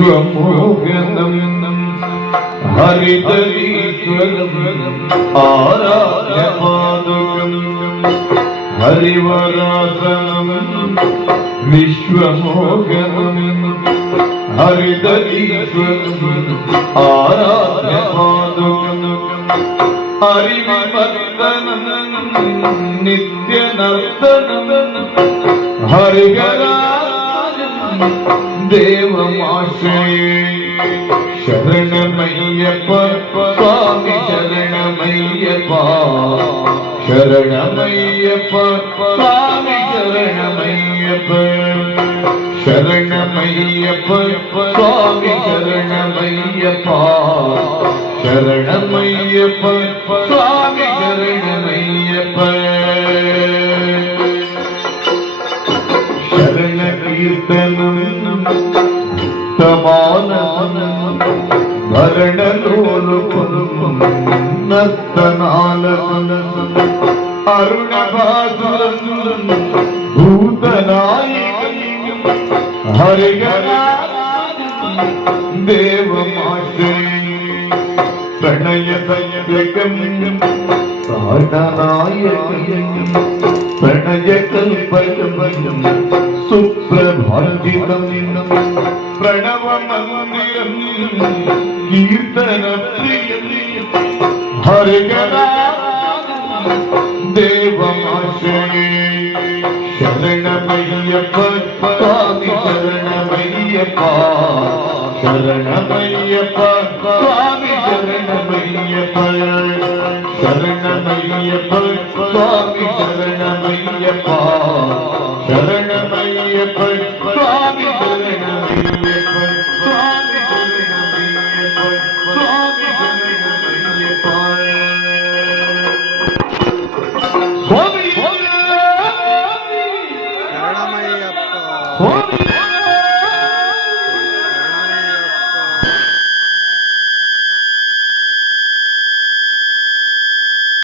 വിശ്വമോഹനം ഹരിതരീശ്വരം ആരാധ്യപാദകം ഹരിവരാസനം വിശ്വമോഹനം ഹരിതരീശ്വരം ആരാധ്യപാദകം ഹരിവിവർത്തനം നിത്യനർത്തനം ഹരികരാജം தேவமாசே சரணமையப்ப சுவாமி சரணமையப்பா சரணமையப்ப சுவாமி சரணமையப்ப சரணமையப்ப சுவாமி சரணமையப்பா சரணமையப்ப சுவாமி சரணமையப்ப சரண கீர்த்தன సమాన భరణలోలు నత్తనాల అరుణ భూతనాయక హరిగరా దేవమాశ్రయ ప్రణయ సంయగం ప్రాణనాయక प्रणय कल पचित प्रणव कीर्तन प्रणयकल्पतम् सुप्रभागितम् प्रणवमन्दिरम् कीर्तनप्रियम् हरगदा देवमाश्रये शरणमय्यप्पा शरणमय्यप्पा शरणमय्यप्पा स्वामि शरणमय्यप्पा शरणमय्यप्पा स्वामि சரணமையப்பா சரணமையப்பன். சுவாமி சரணமையப்பன். சுவாமி சரணமையப்பன். சுவாமி சரணமையப்பன். சுவாமி. சரணமையப்பா.